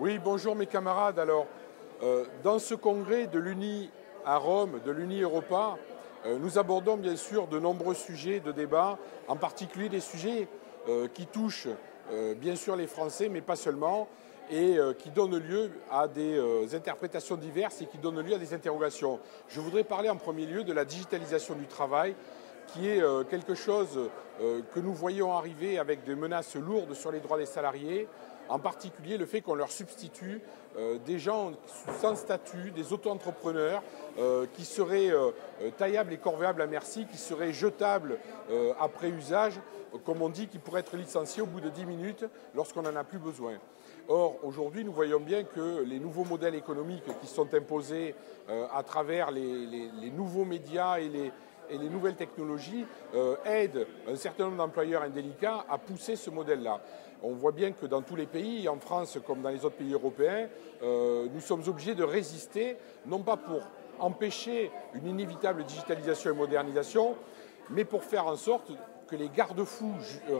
Oui, bonjour mes camarades. Alors, dans ce congrès de l'UNI à Rome, de l'UNI Europa, nous abordons bien sûr de nombreux sujets de débat, en particulier des sujets qui touchent bien sûr les Français, mais pas seulement, et qui donnent lieu à des interprétations diverses et qui donnent lieu à des interrogations. Je voudrais parler en premier lieu de la digitalisation du travail, qui est quelque chose que nous voyons arriver avec des menaces lourdes sur les droits des salariés, en particulier le fait qu'on leur substitue des gens sans statut, des auto-entrepreneurs qui seraient taillables et corvéables à merci, qui seraient jetables après usage, comme on dit, qui pourraient être licenciés au bout de 10 minutes lorsqu'on n'en a plus besoin. Or, aujourd'hui, nous voyons bien que les nouveaux modèles économiques qui sont imposés à travers les nouveaux médias et les nouvelles technologies aident un certain nombre d'employeurs indélicats à pousser ce modèle-là. On voit bien que dans tous les pays, en France comme dans les autres pays européens, nous sommes obligés de résister, non pas pour empêcher une inévitable digitalisation et modernisation, mais pour faire en sorte que les garde-fous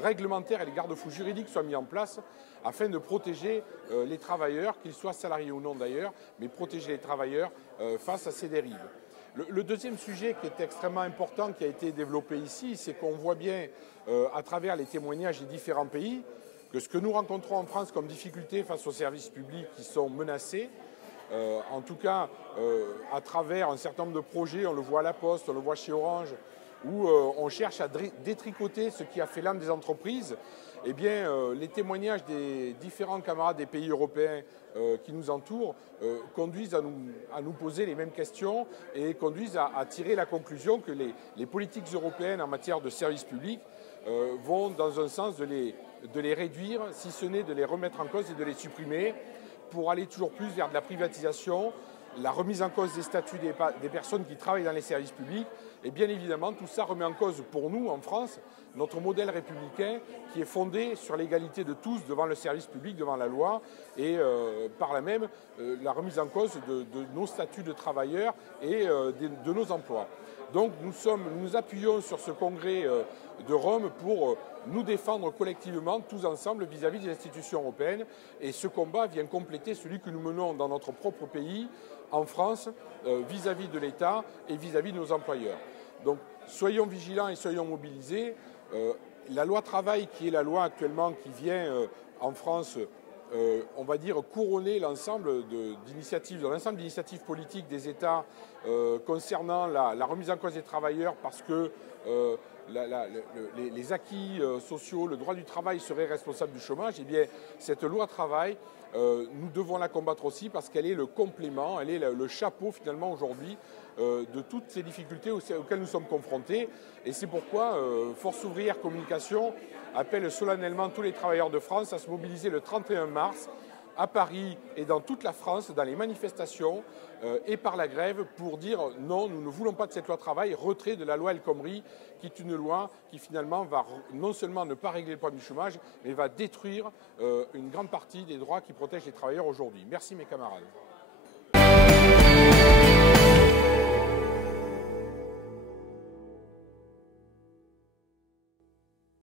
réglementaires et les garde-fous juridiques soient mis en place afin de protéger les travailleurs, qu'ils soient salariés ou non d'ailleurs, mais protéger les travailleurs face à ces dérives. Le deuxième sujet qui est extrêmement important, qui a été développé ici, c'est qu'on voit bien à travers les témoignages des différents pays que ce que nous rencontrons en France comme difficulté face aux services publics qui sont menacés, en tout cas à travers un certain nombre de projets, on le voit à la Poste, on le voit chez Orange, où on cherche à détricoter ce qui a fait l'âme des entreprises, eh bien, les témoignages des différents camarades des pays européens qui nous entourent conduisent à nous poser les mêmes questions et conduisent à tirer la conclusion que les politiques européennes en matière de services publics vont dans un sens de les réduire, si ce n'est de les remettre en cause et de les supprimer, pour aller toujours plus vers de la privatisation, la remise en cause des statuts des personnes qui travaillent dans les services publics. Et bien évidemment, tout ça remet en cause pour nous, en France, notre modèle républicain qui est fondé sur l'égalité de tous devant le service public, devant la loi, et par là même la remise en cause de nos statuts de travailleurs et de nos emplois. Donc nous nous appuyons sur ce congrès de Rome pour nous défendre collectivement, tous ensemble, vis-à-vis des institutions européennes. Et ce combat vient compléter celui que nous menons dans notre propre pays, en France, vis-à-vis de l'État et vis-à-vis de nos employeurs. Donc soyons vigilants et soyons mobilisés. La loi travail, qui est la loi actuellement qui vient en France, on va dire, couronner l'ensemble d'initiatives politiques des États concernant la remise en cause des travailleurs, parce que les acquis sociaux, le droit du travail serait responsable du chômage. Eh bien, cette loi travail, nous devons la combattre aussi parce qu'elle est le complément, elle est le chapeau finalement aujourd'hui de toutes ces difficultés auxquelles nous sommes confrontés. Et c'est pourquoi Force ouvrière communication appelle solennellement tous les travailleurs de France à se mobiliser le 31 mars à Paris et dans toute la France, dans les manifestations et par la grève, pour dire non, nous ne voulons pas de cette loi travail, retrait de la loi El Khomri, qui est une loi qui finalement va non seulement ne pas régler le problème du chômage, mais va détruire une grande partie des droits qui protègent les travailleurs aujourd'hui. Merci mes camarades.